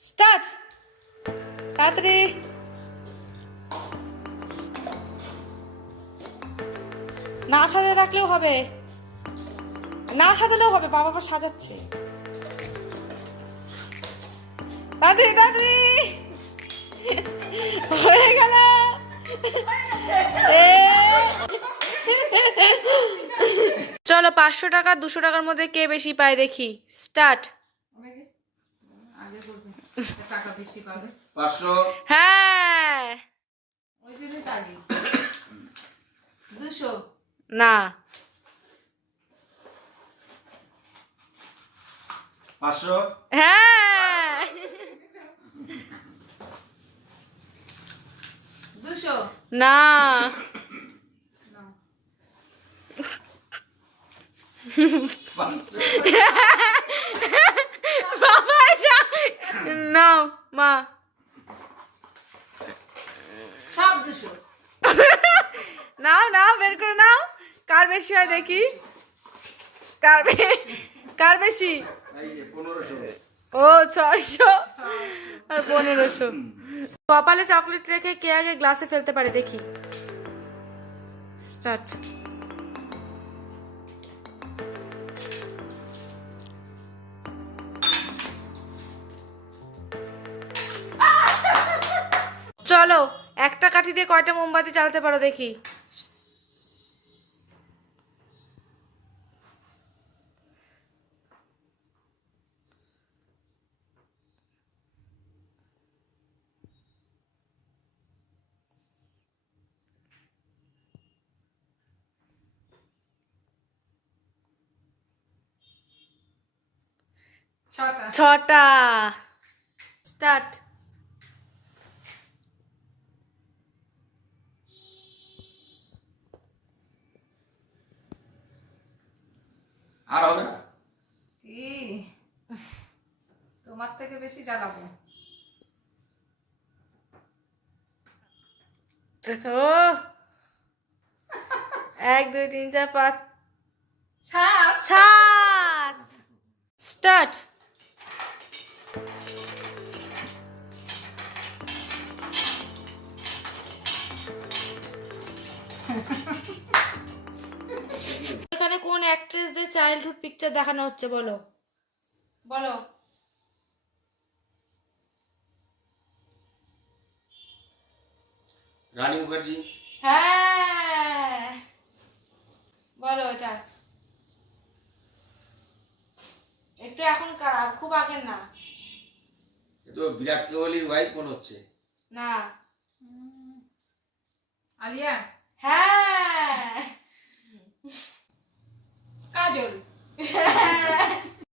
Start. তাড়াতাড়ি। না সাজিয়ে রাখলেও হবে, না সাজালেও হবে, বাবা আবার সাজাচ্ছে। তাড়াতাড়ি তাড়াতাড়ি হয়ে গেল। চলো 500 টাকা 200 টাকার মধ্যে কে বেশি পায় দেখি। স্টার্ট। টাকা বেশি পাবে 500। হ্যাঁ। ওই জন্যই তো আগে 200 না 500। হ্যাঁ 200 না বাবা নাও মা সব 200 নাও নাও বের করে নাও, কার বেশি হয় দেখি। কার বেশি? এই যে 1500। ও 600 আর 1500। কপালে চকলেট রেখে কে আগে গ্লাসে ফেলতে পারে দেখি। স্টার্ট। চলো একটা কাঠি দিয়ে কয়টা মোমবাতি জ্বালাতে পারো দেখি। ছটা। স্টার্ট। আর হবে না। কি তোমার থেকে বেশি জ্বালাবো। ও 1 2 3 4 5 7। স্টার্ট। এখানে কোন অ্যাক্ট্রেসদের চাইল্ডহুড পিকচার দেখানো হচ্ছে বলো বলো। রানী মুখার্জি। হ্যাঁ বলো এটা একটু এখন খুব আগের না। এ তো বিরাট কোহলির ওয়াইফ মনে হচ্ছে। না। আলিয়া হ্যাঁ